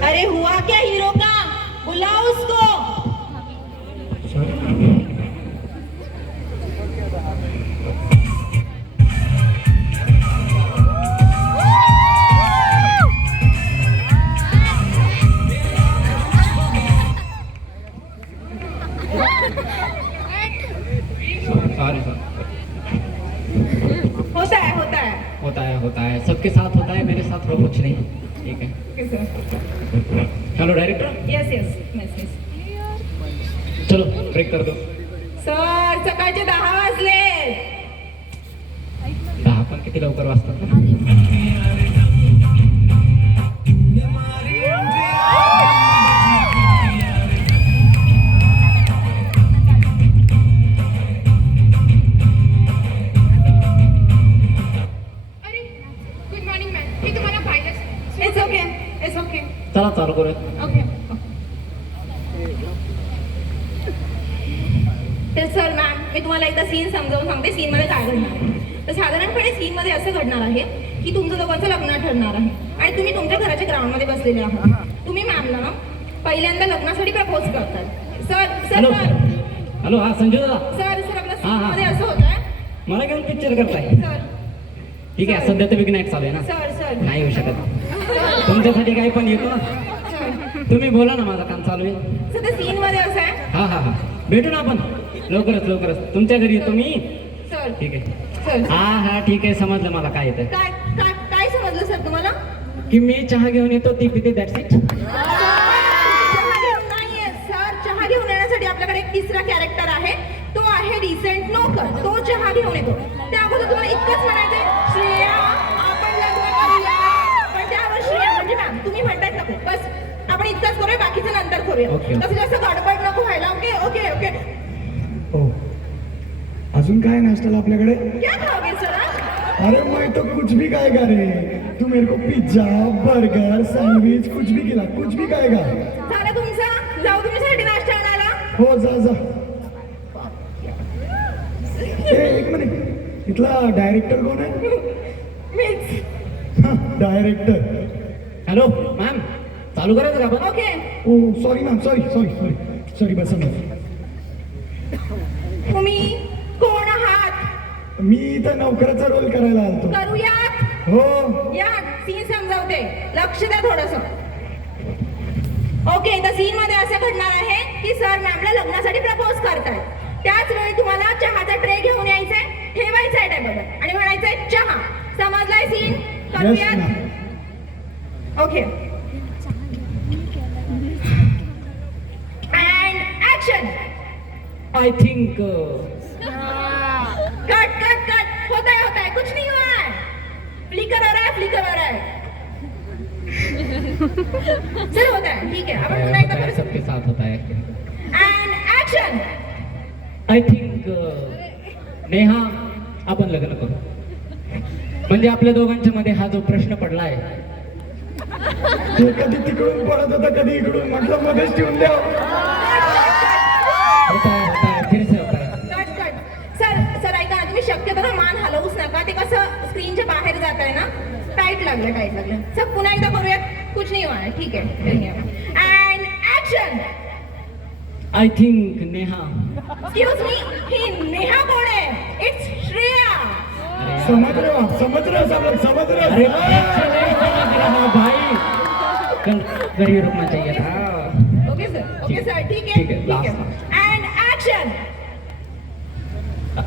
अरे हुआ क्या हीरो का, बुलाओ उसको। Sorry sir. होता है सबके साथ होता है, मेरे साथ हो कुछ नहीं। ठीक है। Hello director. Yes yes yes yes. चलो ब्रेक कर दो। सर सकाळचे 10 वाजले। 10 पण किती लवकर वाजतात ना। गुड मॉर्निंग मॅम, मी तुम्हाला पाहिलं। It's okay it's okay. चला चालू करूया। ओके। तर सर मॅम, मी तुम्हाला एकदा सीन समजावून सांगते, सीन मध्ये काय घडणार आहे। तर साधारणपणे सीन मध्ये असं घडणार आहे की तुमचं दोघांचं लग्न ठरणार आहे आणि तुम्ही तुमच्या घराच्या ग्राउंड मध्ये बसलेले आहात। तुम्ही मॅमला पहिल्यांदा लग्नासाठी प्रपोज करतात। Sir sir hello sir hello, हा संजू दादा। सर सर आपल्या हा, सीन हा. मध्ये असं होतंय। मला घेऊन पिक्चर करताय? सर ठीक आहे, सध्या तर बिग नाईट चालू आहे ना। सर सर नाही होऊ शकत, तुमच्यासाठी काही पण येतो ना। तुम्ही बोला ना, माझं काम चालू आहे। सर सीन मध्ये असं आहे। हा हा हा, भेटू ना आपण लवकरच तुमच्या घरी येतो मी। सर ठीक आहे। सर हा हा ठीक आहे, समजलं मला काय येतं। काय काय काय समजलं सर तुम्हाला? की मी चहा घेऊन येतो, ती पिते, दॅट्स इट। चहा घेऊन नाहीये सर, चहा घेऊन येण्यासाठी आपल्याकडे एक तिसरा कॅरेक्टर आहे, तो आहे रिसेंट नोकर। तो चहा घेऊन येतो। त्या अगोदर तुम्हाला इतकंच म्हणायचंय, श्रेया आपण लग्न करूया, पण त्यावर श्रेया म्हणजे मॅम तुम्ही म्हणतायत नको, बस आपण इतकंच करूया, बाकीचं नंतर करूया। Okay. तसं जास्त गडबड नको व्हायला। Okay okay okay. हो, अजून काय नाश्त्याला आपल्याकडे? क्या खाओगे सर आप? अरे मैं तो कुछ भी खाएगा रे। तू मेरे को पिज्जा, बर्गर, सैंडविच कुछ भी खिला, कुछ भी खाएगा। झालं तुमचं? जाऊ तुम्ही साठी नाश्ता आणायला? हो जा जा। एक मिनिट, इथला डायरेक्टर कोण आहे? मीच। डायरेक्टर। हॅलो मॅम, चालू करायचं का आपण? ओके। ओ सॉरी मॅम, सॉरी बसा मॅम। तुम्ही कोण आहात? मी इथं नोकराचा रोल करायला आलतो। करूयात? हो। या सीन समजावते, लक्ष द्या थोडस। ओके, तर सीन मध्ये असं घडणार आहे की सर मॅमला लग्नासाठी प्रपोज करतात। त्याच वेळी तुम्हाला चहाचा ट्रे घेऊन यायचंय, ठेवायचा आहे टेबलवर आणि म्हणायचंय चहा। समजलाय सीन? करूयात? Okay. And action. I think cut cut cut. होता है कुछ नहीं हुआ है। फ्लिकर हो रहा है। सर होता है, ठीक है। आपण पुन्हा एकदा करू। सबके साथ होता है। And action. I think Neha, आपण लग्न करू। म्हणजे आपल्या दोघांच्या मध्ये हा जो प्रश्न पडला आहे, ते कधी तिकडून पडत होता, कधी इकडून, म्हटलं मध्येच ठेवून द्या। होता है, फिर से होता है। Cut cut. सर सर ऐका ना, तुम्ही शक्यतो ना मान हलवूच नका, ते कसं स्क्रीनच्या बाहेर जात आहे ना। टाईट लागलं। सर पुन्हा एकदा करूयात, कुछ नहीं हुआ है, ठीक है। And action. I think Neha. Excuse me, ही नेहा कोण आहे? इट्स श्रेया। समझ रहे हो सब लोग? अरे भाई, कल ही रुकना चाहिए था। ओके सर, ठीक है। ठीक है, last. And action.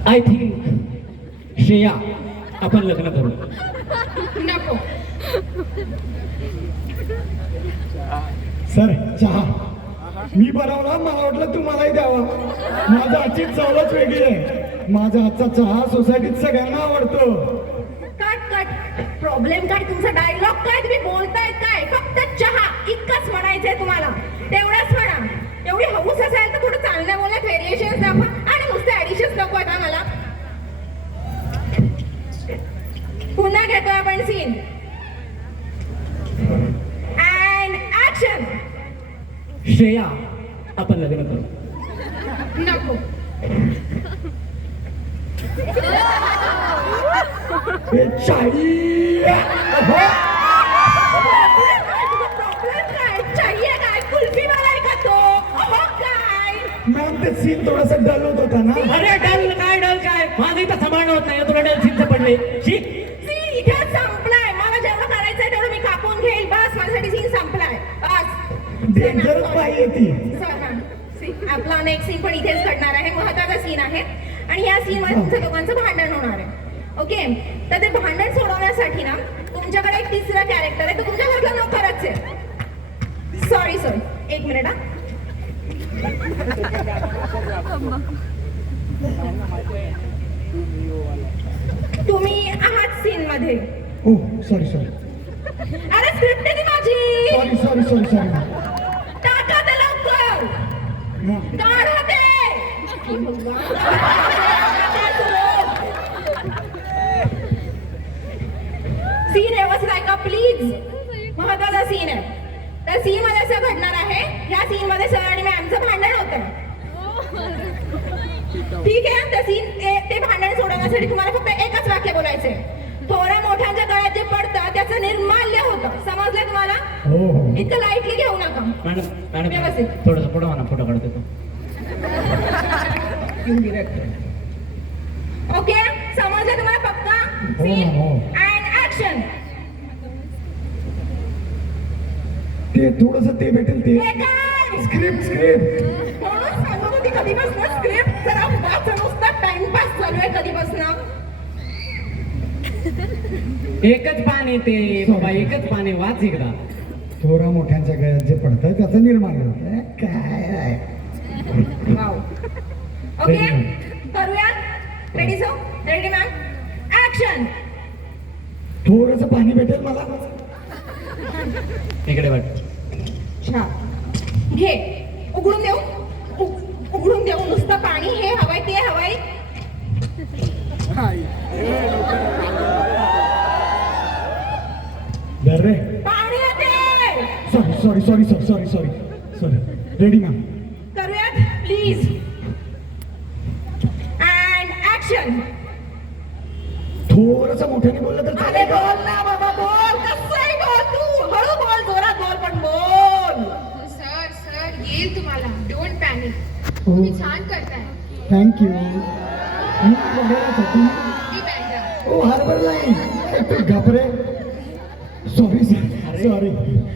I think Shreya, आपण लग्न करू। नको। सर चहा मी बनवला, मला वाटलं तुम्हालाही द्यावा। माझ्या हातची चवच वेगळी आहे। माझ्या हातचा चहा सोसायटीत सगळ्यांना आवडतो। कट। प्रॉब्लेम काय? तुमचा डायलॉग काय? तुम्ही बोलतायत काय? फक्त चहा इतकंच म्हणायचंय तुम्हाला, तेवढंच म्हणा। एवढी हौस असेल तर थोडं चालण्या बोलण्यात व्हेरिएशन्स दाखवा आणि नुसते ऍडिशन्स नको आहेत मला। पुन्हा घेतो आपण सीन। And action. श्रेया, आपण लग्न करू। नको। हे चाई अहो, प्रॉब्लेम काय चाहिए काय कुल्फी वाला का तो अहो काय मॅम ते सीन थोडासा डल होत होता ना. अरे डल काय माझं इथं सांभाळणं होत नाही तुला डल सीनचं पडले शी. सीन इथे संपलाय मला जेवढं करायचंय तेवढं मी कापून घेईल बस माझ्यासाठी सीन संपलाय बस डेंजरस बाई आहे ती. आपला नेक्स्ट सीन पण इथेच घडणार आहे महत्वाचा सीन आहे आणि या सीन मध्ये तुमच्या दोघांचं भांडण होणार आहे ओके तर ते भांडण सोडवण्यासाठी ना तुमच्याकडे एक तिसरा कॅरेक्टर आहे तो तुमच्या घरला नोकरच आहे सॉरी एक मिनिट हा तुम्ही आहात सीन मध्ये ओ सॉरी अरे स्क्रिप्ट आहे ती माझी सॉरी टाका ते लवकर काढा ते सीन व्यवस्थित ऐका प्लीज महत्वाचा सीन आहे त्या सीन मध्ये असं घडणार आहे ह्या सीन मध्ये सर आणि मॅमचं भांडण होतं ठीक आहे त्या सीन ते भांडण सोडवण्यासाठी तुम्हाला फक्त एकच वाक्य बोलायचंय थोड्या मोठ्यांच्या गळ्यात जे पडतं त्याचं निर्माल्य होतं समजलं तुम्हाला हो इतकं लाईटली घेऊ नका मॅडम व्यवस्थित. थोडंसं पुढं म्हणा फोटो काढतो तो. ओके समजलं तुम्हाला पक्का हो, हो. अँड ऍक्शन ते थोडस ते भेटेल ते हे काय स्क्रिप्ट म्हणून सांगत होती कधीपासून स्क्रिप्ट जरा वाचा नुसता टाइमपास चालू आहे कधीपासून एकच पान येते बाबा एकच पान आहे वाच एकदा. थोडा मोठ्यांच्या गळ्यात जे पडतं त्याचं निर्माण होतं काय आहे? वाव ओके करूया ready so ready ma'am action थोडस पाणी भेटेल मला इकडे वाट छान घे उघडून देऊ नुसतं पाणी हे हवंय ते हवंय धर रे पाणी येते सॉरी रेडी मॅम करूयात प्लीज अँड ऍक्शन थोडस मोठ्याने बोललं तर अरे चालेल का? बोल ना बाबा बोल कसंही बोल तू हळू बोल जोरात बोल पण बोल सर येईल तुम्हाला डोंट पॅनिक हो तुम्ही छान करताय थँक्यू ती बॅकग्राऊंड ओ हार्बर लाईन घाबरे सॉरी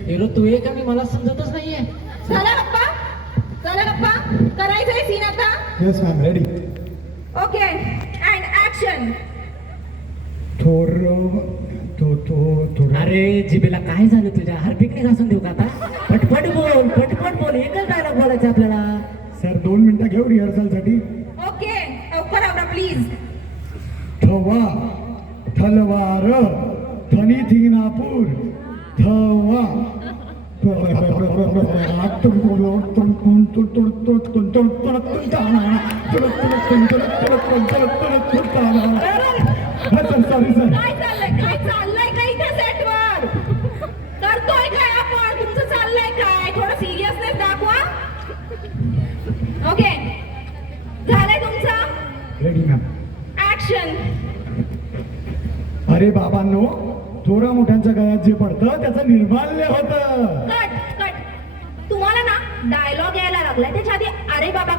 हिरो तू एक आणि मला समजतच नाहीये. झाला गप्पा करायचंय सीन आता yes ma'am ready okay and action थोडं अरे जिबेला काय झालं तुझ्या हार्पिकने घासून देऊ का आता पटपट बोल एकच डायलॉग बोलायचा आपल्याला. सर 2 मिनिटं घेऊ रिहर्सल साठी ओके लवकर आवडा प्लीज थवा थलवार थनी थिंगनापूर थवा सॉरी सर काय चाललंय का इथे सेटवर करतोय काय आपण तुमचं चाललंय काय थोडं सिरियसनेस दाखवा ओके झालंय तुमचं रेडी मॅम ऍक्शन अरे बाबांनो थोडा मोठ्यांच्या गळ्यात जे पडतं त्याचं निर्माल्य होतं. कट तुम्हाला ना डायलॉग यायला लागलाय त्याच्या आधी अरे बाबा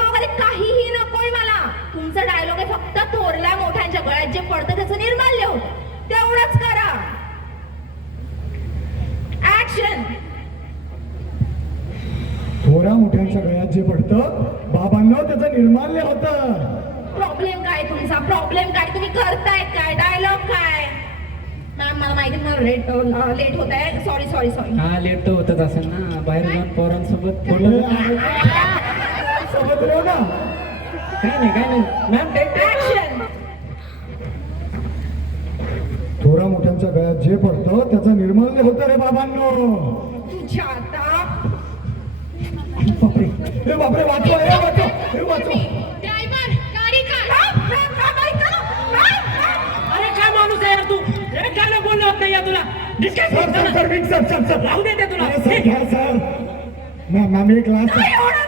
वगैरे काहीही नकोय मला तुमचा डायलॉग आहे फक्त थोरल्या मोठ्यांच्या गळ्यात जे पडतं त्याचं निर्माल्य होतं तेवढंच करा ऍक्शन थोड्या मोठ्यांच्या गळ्यात जे पडतं बाबांनो त्याचं निर्माल्य होतं. प्रॉब्लेम काय तुमचा प्रॉब्लेम काय तुम्ही करतायत काय डायलॉग काय मॅम मला माहिती मला लेट होत आहे सॉरी हा लेट तर होतच असेल ना बाहेर जाऊन पोरांसोबत फोटो समजलो ना काय नाही मॅम ऍक्शन थोड्या मोठ्यांच्या गळ्यात जे पडतं त्याचं निर्माल्य होतं रे बाबांनो. तुझ्या आता बापरे वाचवा ड्रायव्हर गाडी काढ अरे काय माणूस आहे तू एक डायलॉग बोलला होत नाही तुला सर राहू दे ते तुला सर मॅम एक लास्ट नाही होणार